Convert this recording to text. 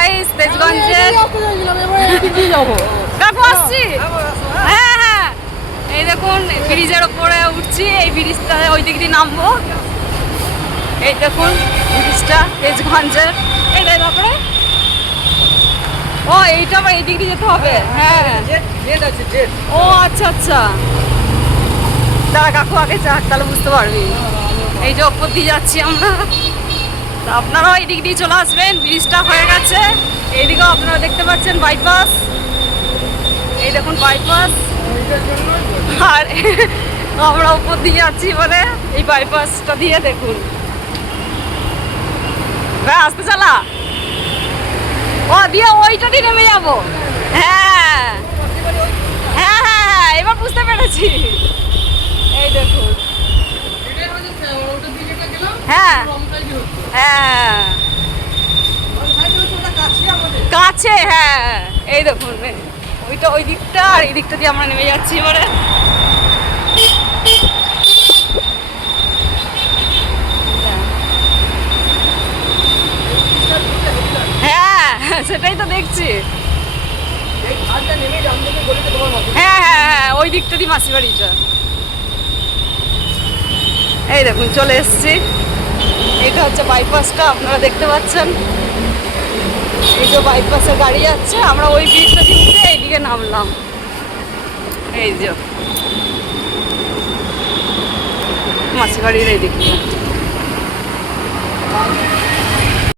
Guys, তেজগঞ্জে কাকু আসছি। হ্যাঁ হ্যাঁ, এই দেখুন ব্রিজের ওপরে উঠছি, এই ব্রিজটা ওই দিক দিয়ে নামবো। এই দেখুন ব্রিজটা তেজগঞ্জের, এইটাই তারপরে ও এইটা আবার এই দিক দিয়ে যেতে হবে। হ্যাঁ ও আচ্ছা আচ্ছা, দাঁড়া কাকু আগে যাক তাহলে বুঝতে পারবি। এই যে ওপর দিয়ে যাচ্ছি আমরা, তা আপনারাও এই দিক দিয়ে চলে আসবেন। ব্রিজটা হয়ে গেছে, এইদিকেও আপনারা দেখতে পাচ্ছেন বাইপাস। এই দেখুন বাইপাস, আর আমরা উপর দিয়ে যাচ্ছি বলে এই বাইপাসটা দিয়ে দেখুন। ভাই আসতে চালা ও দিয়ে ওইটা দিয়ে নেমে যাবো। হ্যাঁ হ্যাঁ হ্যাঁ হ্যাঁ, এবার বুঝতে পেরেছি। এই দেখুন হ্যাঁ হ্যাঁ কাছে, হ্যাঁ এই দেখুন ওইটা ওই দিকটা, আর এই দিকটা দিয়ে আমরা নেমে যাচ্ছি এবারে। হ্যাঁ সেটাই তো দেখছি। হ্যাঁ হ্যাঁ হ্যাঁ, ওই দিকটা দিয়ে মাসি বাড়িটা। এই দেখুন চলে এসছি, এটা হচ্ছে বাইপাসটা আপনারা দেখতে পাচ্ছেন। এই যে বাইপাসে গাড়ি যাচ্ছে, আমরা ওই ব্রিজটা দিয়ে উঠে এইদিকে নামলাম। এই যে মাসি বাড়ির এই দিকটা।